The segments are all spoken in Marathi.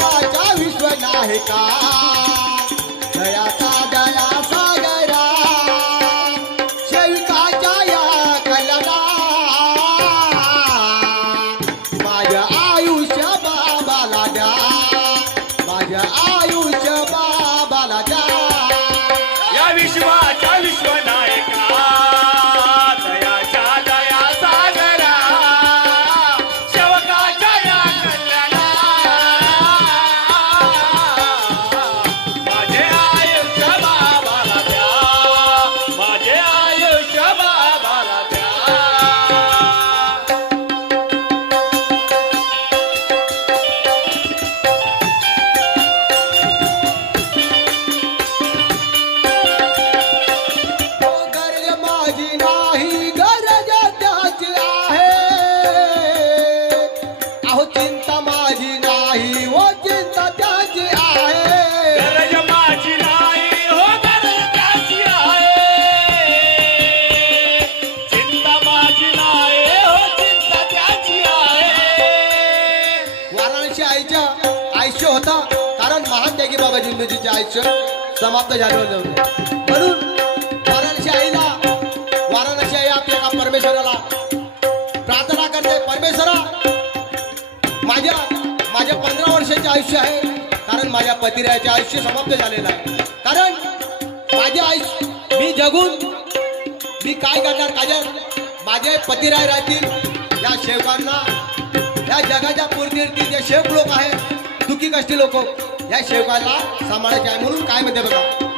देवाच्या विश्व नाही का दयाचा की बाबा जिंदूजीचे आयुष्य समाप्त झालेलं होते. म्हणून वाराणसी आईला वाराणसी आई आपल्या का परमेश्वराला प्रार्थना करते. परमेश्वरा माझ्या माझ्या पंधरा वर्षाचे आयुष्य आहे कारण माझ्या पतिरायाचे आयुष्य समाप्त झालेलं आहे. कारण माझे आयुष्य मी जगून मी काय करणार? काजल माझे पतिराय राहतील या शेवकांना या जगाच्या पूर्तीर्थी जे शेवक लोक आहेत दुःखी कष्टी लोक या शेवकाला सांभाळायचे आहे म्हणून काय म्हणते बघा.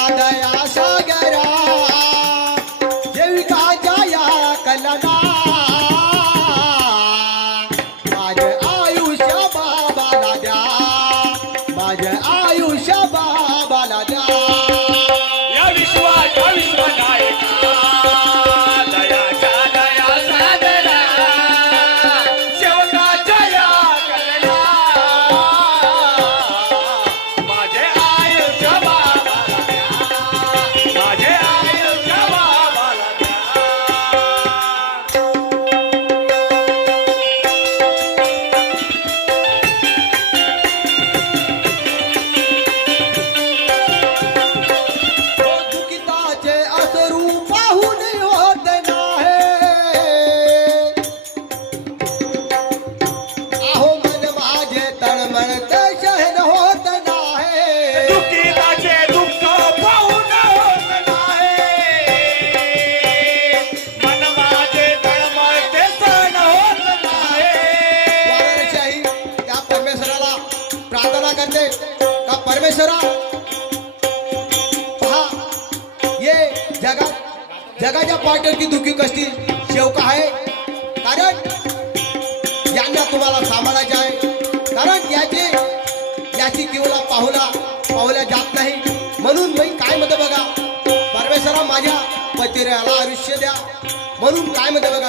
ஆதயா சாகரா करते का परमेश्वरा? पहा ये जगात जगाच्या पाठीवरती दुखी कष्टी शेवका आहे. कारण यांना तुम्हाला सांभाळायचे आहे. कारण याचे याची किवला पाहुला पाहुल्या जात नाही. म्हणून मी काय म्हणते बघा परमेश्वरा माझ्या पतिऱ्याला आयुष्य द्या. म्हणून काय म्हणते बघा?